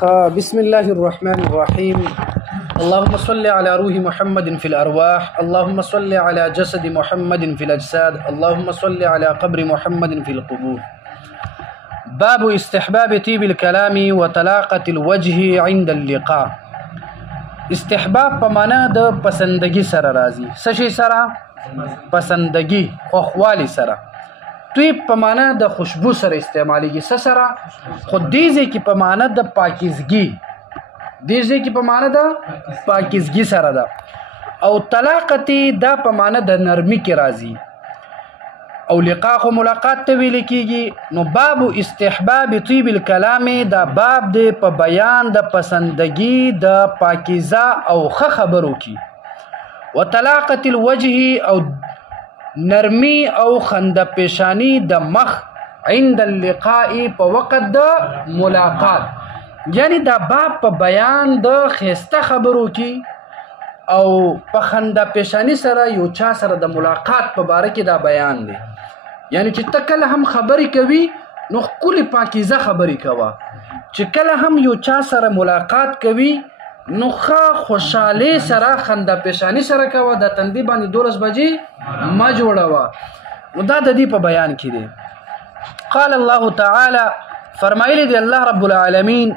بسم الله الرحمن الرحيم. اللهم صل على روح محمد في الأرواح، اللهم صل على جسد محمد في الأجساد، اللهم صل على قبر محمد في القبور. باب استحباب طيب الكلام وطلاقة الوجه عند اللقاء. استحباب په معنا د پسندګي سره راځي. څه شي سره؟ پسندګي، خوښوالي سره. طيب په معنا د خوشبو سره استعمالېږي. څه سره؟ خو دې ځای کې په معنا د پاکیزګي، دې ځای کې په معنا د پاکیزګي سره ده. او طلاقت دا په معنا د نرمي کې راځي. او لقاء خو ملاقات ته ویل کېږي. نو باب استحباب طيب الكلام دا باب دی په بیان د پسندګي د پاکیزه او ښه خبرو کې. وطلاقت الوجه او نرمی او خنده پیشانی د مخ عند اللقاء په وخت د ملاقات. یعنی دا باب په بیان د خسته خبرو کې او په خنده پیشانی سره یو چا سره د ملاقات په باره کې دا بیان دی. یعنی چې ته کله هم خبرې کوي نو ښکلې پاکیزه خبرې کوه. چې کله هم یو چا سره ملاقات کوي نو ښه خوشحالۍ سره خنده پیشانی سره کوه. د تندي باندې 12 بجې مه جوړوه. نو دا د دې په بیان کې دی. قال الله تعالی، فرمایلی دی الله رب العالمین،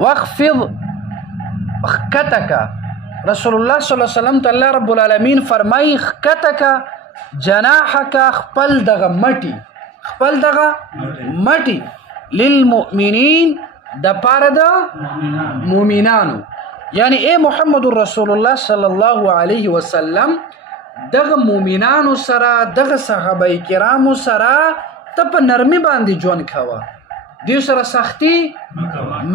واخفض خکتک. رسول الله صلی الله علیه وسلم ته الله رب العالمین فرمای خکتک جناحک، خپل دغه مټي، خپل دغه مټي للمؤمنین د پاره د مؤمنانو. یعنی اے محمد رسول الله صلی الله علیه وسلم دغه مؤمنانو سره، دغه صحابه کرامو سره ته په نرمي باندې ژوند کوه، دوی سره سختی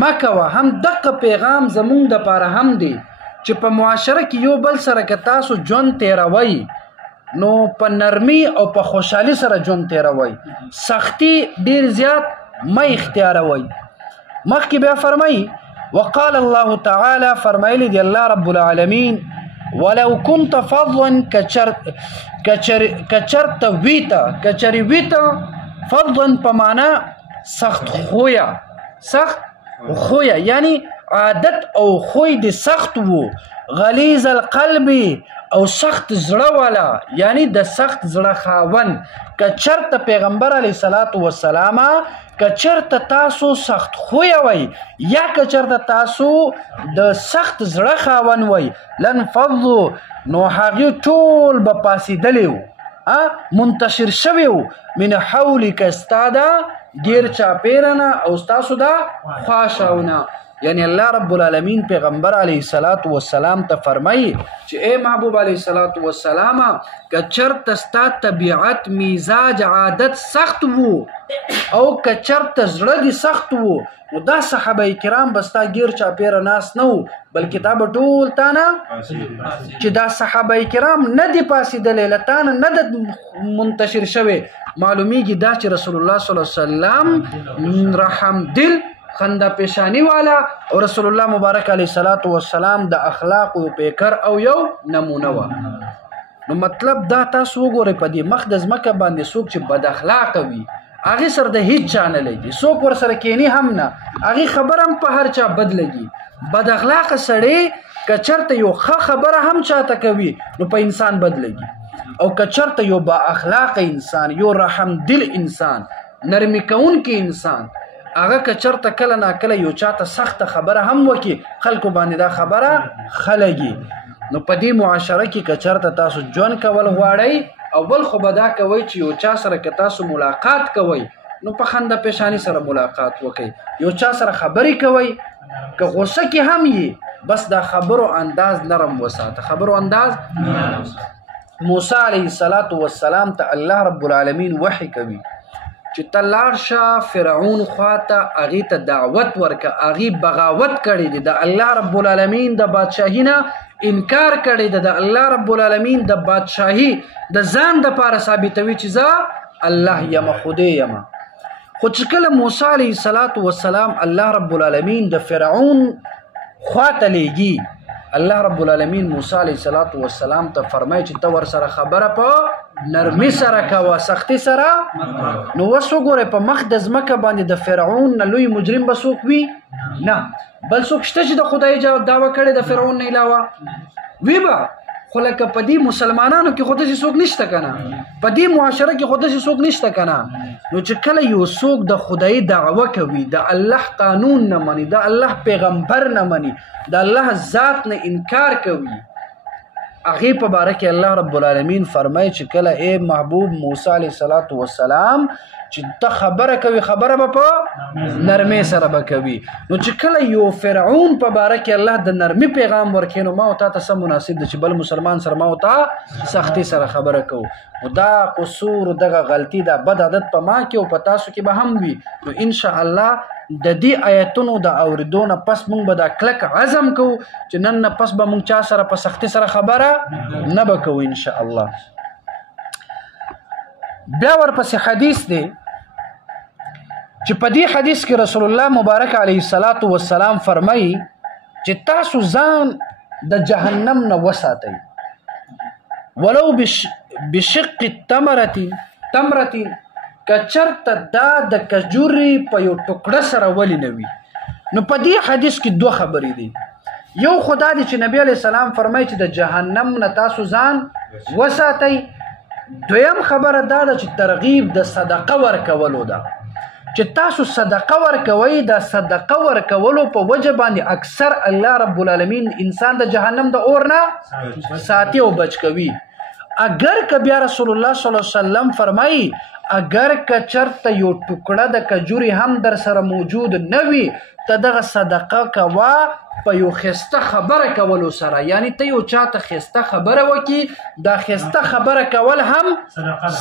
مه کوه. هم دغه پیغام زمونږ د پاره هم دی چې په معاشره کې یو بل سره که تاسو ژوند تیروئ نو په نرمي او په خوشحالي سره ژوند تیروئ، سختی ډیر زیات مه اختیاروئ. مخکې بیا فرمایي وقال الله تعالی، فرمایلی دی الله رب العالمین، ولو كنت فظا کچرت ویتا، کچری ویتا فظا په معنا سخت خویا، سخت خویا یعنی عادت او خوی د سخت وو. غلیظ القلب او سخت زړه والا، یعنی د سخت زړه خاون. کچرت پیغمبر علیه الصلاۃ والسلام کچرت تاسو سخت خوی وای یا کچرت تاسو د سخت زړه خاون وای، لنفضوا نو هغه ټول به پاسیدلی وو، منتشر شوی وو، من حولک استاده غیر چاپیرنه او ستاسو دا خواښاونه. یعنی الله رب العالمین پیغمبر علیه الصلاۃ والسلام ته فرمایي چې اے محبوب علیه الصلاۃ والسلام که چرته ستا طبیعت، مزاج، عادت سخت وو او که چرته زړه دې سخت وو نو دا صحابه کرام به ستا ګیر چاپیره ناست نه وو، بلکې تا به ټول تانه چې دا صحابه کرام نه دي پاسېدلی، له تانه نه د منتشر شوی. معلومیږي دا چې رسول الله صلی الله علیه وسلم رحم دل، خنده پیشانی والا او رسول الله مبارک علیه الصلاۃ والسلام د اخلاق او پیکر او یو نمونه و. نو مطلب دا تاسو وګورئ په دې مخ د ځمکه باندې څوک چې بد اخلاقه وي هغې سره د هیڅ چا نه لګي، څوک ورسره کینی هم نه، هغې خبره هم په هر چا بد لګي. بد اخلاقه سړی که چېرته یو ښه خبره هم چاته کوي نو په انسان بد لګي. او که چېرته یو با اخلاقه انسان، یو رحم دل انسان، نرمي کوونکی انسان، هغه که چېرته کله ناکله یو چاته سخته خبره هم وکړي خلکو باندې دا خبره ښه لګي. نو په دې معاشره کې که چېرته تاسو ژوند کول غواړئ، اول خو به دا کوئ چې یو چا سره که تاسو ملاقات کوئ نو په خنده پیشانی سره ملاقات وکئ. یو چا سره خبرې کوئ که غصه کې هم یې، بس دا خبرو انداز نرم وساته، خبرو انداز. موسی علیه السلام ته الله رب العالمین وحی کوي چې ته لاړ شه فرعون خواته، هغې ته دعوت ورکه. هغې بغاوت کړی دی، د الله رب العالمین د بادشاهي نه انکار کړی دی، د الله رب العالمین د بادشاهي د ځان دپاره ثابتوي چې زه الله یم، خدای یم. خو چې کله موسی علیه السلام الله رب العالمین د فرعون خواته لیږي، الله رب العالمین موسی علیه السلام ته فرمایي چې ته ورسره خبره په نرمي سره کوه، سختي سره. نو اوس وګورئ په مخ د ځمکه باندې د فرعون نه لوی مجرم به څوک وي؟ نه، بل څوک شته چې د خدای دعوه کړې د فرعون نه علاوه؟ وي به، خو لکه په دې مسلمانانو کې خو داسې څوک نشته که نه، په دې معاشره کې خو داسې څوک نشته که نه. نو چې کله یو څوک د خدای دعوه کوي، د الله قانون نه مني، د الله پیغمبر نه مني، د الله ذات نه انکار کوي، هغې په باره کې الله رب العالمین فرمایي چې کله ای محبوب موسی علیه السلام چې ته خبره کوي، خبره به په نرمۍ سره به کوي. نو چې کله یو فرعون په باره کې الله د نرمي پیغام ورکوي، نو ما او تا ته څه مناسب ده چې بل مسلمان سره ما او تا سختي سره خبره کوو. نو دا قصور، دغه غلطي، دا بد عادت په ما کې او په تاسو کې به هم وي. نو انشاءالله د دې آیتونو د اورېدو نه پس موږ به دا کلک عزم کوو چې نن نه پس به موږ چا سره په سختي سره خبره نه به کوو انشاءالله. بیا ورپسې حدیث دی چې په دې حدیث کې رسول الله مبارک علیه السلام فرمایي چې تاسو ځان د جهنم نه وساتئ، ولو بشق تمرة، که چرته دا د کجورې په یو ټوکړه سره ولې نه وي. نو په دې حدیث کې دوه خبرې دي. یو خدا دی چې نبی علیه السلام فرمایي چې د جهنم نه تاسو ځان وساتئ. دویم خبره دا ده چې ترغیب د صدقه ورکولو ده، چې تاسو صدقه ورکوئ. د صدقه ورکولو په وجه باندې اکثر الله رب العالمین انسان د جهنم د اور نه ساتي او بچ کوي. اگر که بیا رسول الله صلی الله علیه وسلم فرمایي اگر که چرته یو ټوکړه د کجوري هم در سره موجود نه وي، ته دغه صدقه کوه په یو ښایسته خبره کولو سره. یعنی ته یو چاته ښایسته خبره وکړي، دا ښایسته خبره کول هم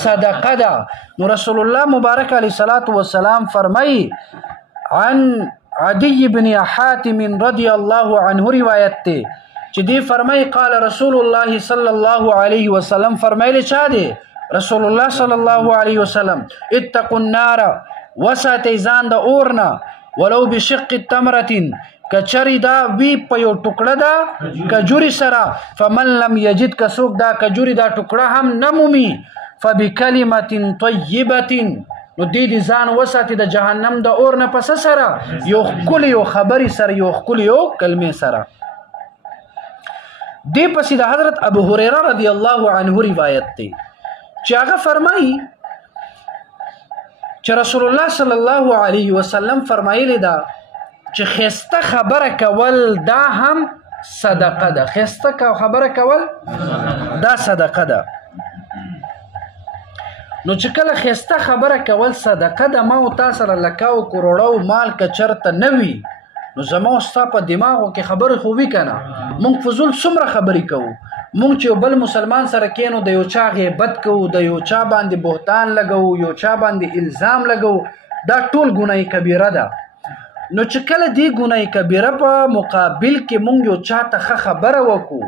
صدقه ده. نو رسول الله مبارک علیه السلام فرمایي، عن عدي بن حاتم رضی الله عنه روایت دی چې دی فرمایي قال رسول الله صلی الله علیه وسلم فرمایلی چا دی؟ رسول الله صلی الله علیه وسلم، اتقوا النار، وساتئ ځان د اور نه، ولو بشق تمرة، کچری دا وی په یو ټوکړه ده کجوري سره، فمن لم یجد، که څوک دا کجوري دا ټوکړه هم نه مومي، فبکلمة طیبة، نو دې ځان وساتي د جهنم د اور نه پس سره، یو ښکلې یو خبرې سره، یو ښکلې یو کلمې سره. دې پسې د حضرت ابو هریره رضی الله عنه روایت دی چې هغه فرمایي چې رسول الله صلی الله علیه وسلم فرمایلی ده چې ښایسته خبره کول دا هم صدقه ده. ښایسته خبره کول دا صدقه ده. نو چې کله ښایسته خبره کول صدقه ده، ما او تا سره لکاو کروڑو مال که چرته نه وي، نو زما او ستا په دماغو کې خبرې خو وي که نه؟ موږ فضول څومره خبرې کوو. موږ چې یو بل مسلمان سره کینو د یو چا غیبت کوو، د یو چا باندې بهتان لګوو، یو چا باندې الزام لګوو، دا ټول ګناه کبیره ده. نو چې کله دې ګناه کبیره په مقابل کې موږ یو چا ته ښه خبره وکړو،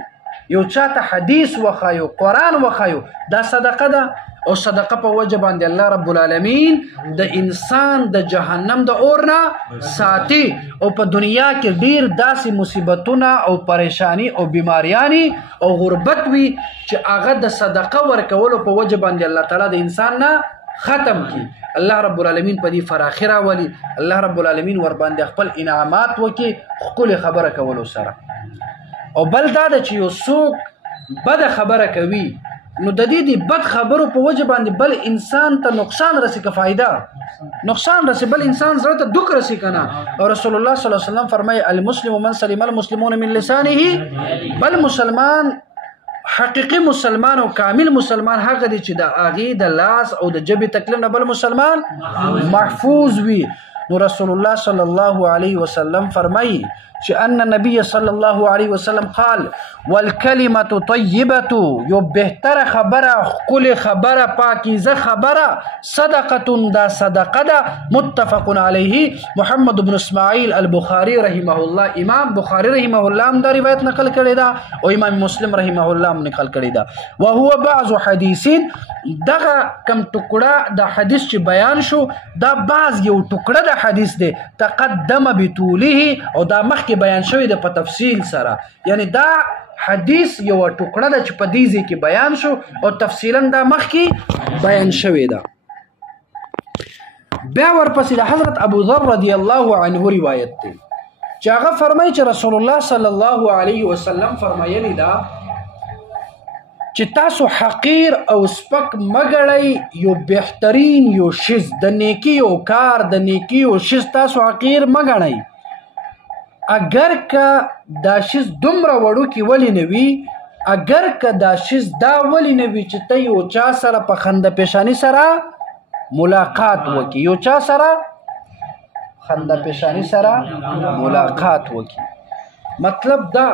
یو چا ته حدیث وښایو، قرآن وښایو، دا صدقه ده. او صدقه په وجه باندې الله رب العالمین د انسان د جهنم د اور نه ساتي. او په دنیا کې ډیر داسې مصیبتونه او پریشانی او بیماریانی او غربت وي چې هغه د صدقه ورکولو په وجه باندې الله تعالی د انسان نه ختم کی. الله رب العالمین په دې فراخي راولي، الله رب العالمین ور باندې خپل انعامات وکي ښکلې خبره کولو سره. او بل دا ده چې یو څوک بده خبره کوي، نو د دې بد خبرو په وجه باندې بل انسان ته نقصان رسي که فایده نقصان رسي، بل انسان زړه ته دک رسي کنه. او رسول الله صلی الله علیه وسلم فرمایي المسلم من سلم المسلمون من لسانه، بل مسلمان حقیقي مسلمان او کامل مسلمان هغه دی چې د هغې د لاس او د ژبې تکلیف نه بل مسلمان محفوظ وي. نو رسول الله صلی الله علیه وسلم فرمایي چې ان نبی صلی الله علیه وسلم قال والکلمة طیبة، یو بهتره خبره، ښکلې خبره، پاکیزه خبره صدقه، دا صدقه ده. متفق علیه، محمد بن اسماعیل البخاری رحمه الله، امام بخاری رحمه الله هم دا روایت نقل کړی ده او امام مسلم رحمه الله هم نقل کړی ده. وهو بعض حدیثین، دغه کم ټوکړه د حدیث چې بیان شو دا بعض یو ټوکړه د حدیث دی تقدم بطوله او دا مخکې بیان شوی دی په تفصیل سره یعنی دا حدیث یو ټوکړه ده چې په دې ځای کې بیان شو او تفصیلا دا مخکې بیان شوی ده بیا ورپسې د حضرت ابو ذر رضی الله عنه روایت دی چې هغه فرمایي چې رسول الله صلی الله علیه وسلم فرمایلی دا چې تاسو حقیر او سپک مګړی یو بهترین یو شیز د نیکی او کار د نیکی او شیز تاسو حقیر مګړی اگر که دا شیز دومره وړوکی ولی نه وي اگر که دا شیز دا ولی نه وي چې ته یو چا سره په خنده پیشانی سره ملاقات وکي یو چا سره خنده پیشانی سره ملاقات وکي مطلب دا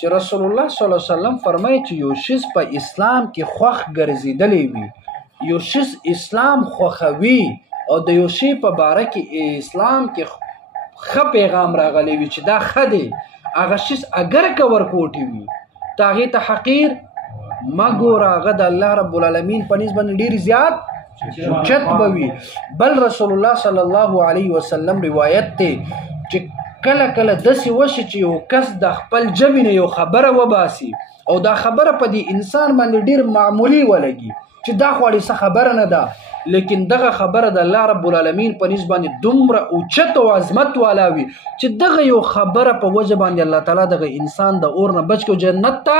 چې رسول الله صلی الله علیه وسلم فرمایي چې یو شیز په اسلام کې خوښ ګرځېدلی وي یو شیز اسلام خوښوي او د یو شی په باره کې اسلام کې ښه پیغام راغلی وي چې دا ښه دی هغه شیز اگر که ورکوټي وي ته هغې ته حقیر مه ګوره هغه د الله رب العالمین په نسبت باندې ډېر زیات اوچت به وي بل رسول الله صلی الله علیه وسلم روایت دی چې کله کله داسې وشي چې یو کس د خپل ژبې نه یو خبره وباسي او دا خبره په دې انسان باندې ډېر معمولي ولګي چې دا خو اړې څه خبره نه ده لیکن دغه خبره د الله رب العالمین په نسبت باندې دومره اوچت او عظمت والا وي چې دغه یو خبره په وجه باندې الله تعالی دغه انسان د اور نه بچ کړي جنت ته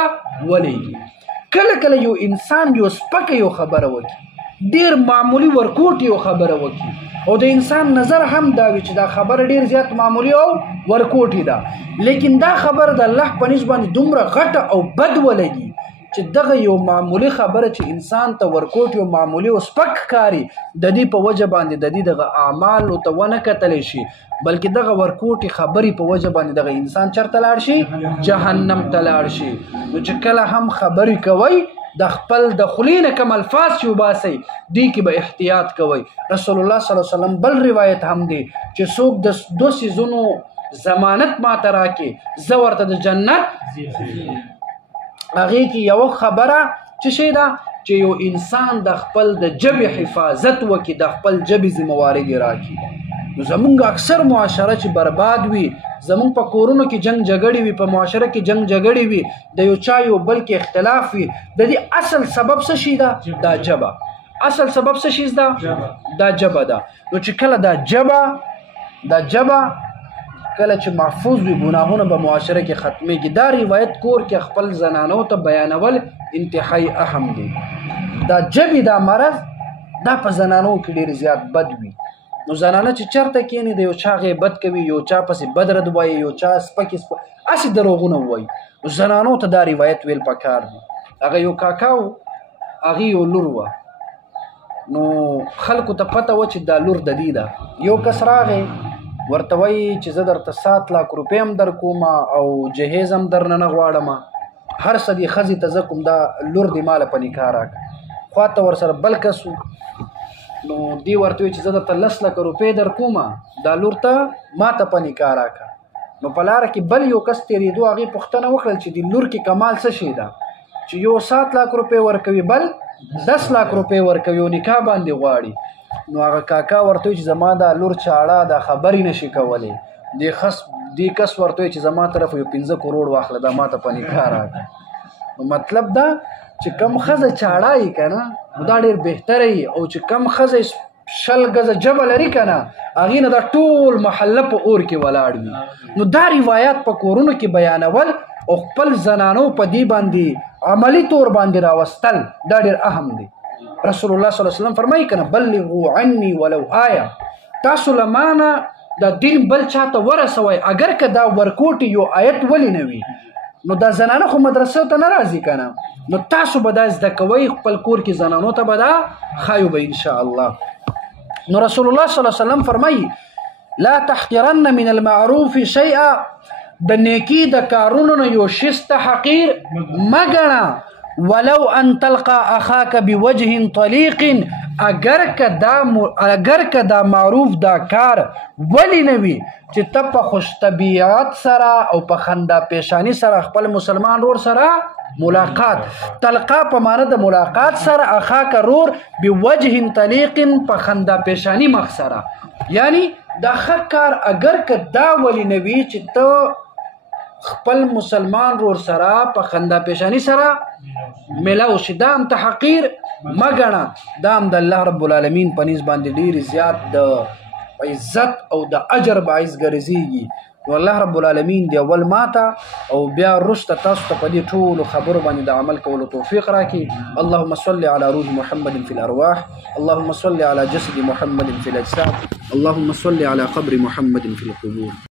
ولېږي کله کله یو انسان یو سپکه یو خبره وکړي ډیر معمولی ورکوټ یو خبره وکړي او د انسان نظر هم دا وي چې دا خبره ډیر زیات معمولی او ورکوټي ده لیکن دا خبره د الله په نسبت باندې دومره غټه او بد ولګي چې دغه یو معمولی خبره چې انسان ته ورکوټ یو معمولی او سپک کاری د دې په وجه باندې د دې دغه اعمال او ته ونه کتلی شي بلکې دغه ورکوټي خبرې په وجه باندې دغه انسان چرته لاړ شي جهنم ته لاړ شي نو چې کله هم خبرې کوي د خپل د خلینه کم الفاظ چې وباسي دی کې به احتیاط کوي رسول الله صلی الله علیه وسلم بل روایت هم دی چې څوک د دو سیزونو ضمانت ماته راکړي زه ورته د جنت هغې کې یوه خبره څه شی ده چې یو انسان د خپل د ژبې حفاظت وکړي د خپل ژبې ذمهواري دې راکړي نو زمونږ اکثر معاشره چې برباد وي زمونږ په کورونو کې جنگ جګړې وي په معاشره کې جنگ جګړې وي د یو چا یو بل کې اختلاف وي د دې اصل سبب څه شي ده دا ژبه اصل سبب څه شي ده دا ژبه ده نو چې کله دا ژبه کله چې محفوظ وي ګناهونه به معاشره کې ختمېږي دا روایت کور کې خپل زنانو ته بیانول انتهایی اهم دی دا ژبې دا مرض دا په زنانو کې ډېر زیات بد وي نو زنانه چې چرته کېني د یو چا غیبت کوي یو چا پسې بد رد وایي یو چا سپکې هسې دروغونه وایي نو زنانو ته دا روایت ویل پکار دي هغه یو کاکا و هغې یو لور وه نو خلکو ته پته وه چې دا لور د دې ده یو کس راغی ورته وایي چې زه درته 7 लाख روپۍ هم در کوم او جهیز هم درنه نه غواړم هر څه دې ښځې ته زه کوم دا لور دې ماله په نکاح راکړه خواته ورسره بل کس و نو دی ورته وایي چې زه درته 10 लाख روپۍ در کوم دا لور ته ماته په نکاح راکړه نو په لاره کې بل یو کس تېرېدو هغې پوښتنه وکړل چې د لور کې کمال څه شی ده چې یو 7 लाख روپۍ ورکوي بل 10 लाख روپۍ ورکوي او نکاح باندې غواړي نو هغه کاکا ورته وایي چې زما دا لور چاړه دا خبرې نشي کولی دې کس ورته وایي چې زما طرف یو 15 کروڑ واخله دا ماته په نکاح راکړه نو مطلب دا چې کم ښځه چاړه یي که نه نو دا ډېر بهتره وي او چې کم ښځه 100 ګزه ژبه لري که نه هغې نه دا ټول محله په اور کې ولاړ وي نو دا روایات په کورونو کې بیانول او خپل زنانو په دې باندې عملي طور باندې راوستل دا ډېر اهم دی رسول الله صلی الله علیه وسلم فرمایي که نه بلغوا عني ولو آیه تاسو له مانه دا دین بل چاته ورسوئ اگر که دا ورکوټي یو آیت ولې نه وي نو دا زنانه خو مدرسې ته نه راځي که نه نو تاسو به دا زده کوئ خپل کور کې زنانو ته به دا ښایو به انشاءالله نو رسول الله صلی الله علیه وسلم فرمایي لا تحقرن من المعروف شیئا د نیکی د کارونو نه یو شیز ته حقیر مه ګڼه ولو ان تلقى اخاك بوجه طليق اگر که دا معروف دا کار ولی نه وي چې ته په خوش طبیعت سره او په خندا پیشانی سره خپل مسلمان رور سره ملاقات تلقا په معنی د ملاقات سره اخاک رور بوجه طلیق په خندا پیشانی مخ سره یعنی دا ښه کار اگر که دا ولی نه وي چې ته خپل مسلمان رور سره په خندا پیشانی سره ملاو شي دا هم ته حقیر مه ګڼه دا هم د الله رب العالمین په نسبت باندې ډېر زیات د عزت او د اجر باعث ګرځېږي نو الله رب العالمین دی اول ماته او بیا وروسته تاسو ته په دې ټولو خبرو باندې د عمل کولو توفیق راکړي اللهم صل على روح محمد في الارواح اللهم صل على جسد محمد في الاجساد اللهم صل على قبر محمد في القبور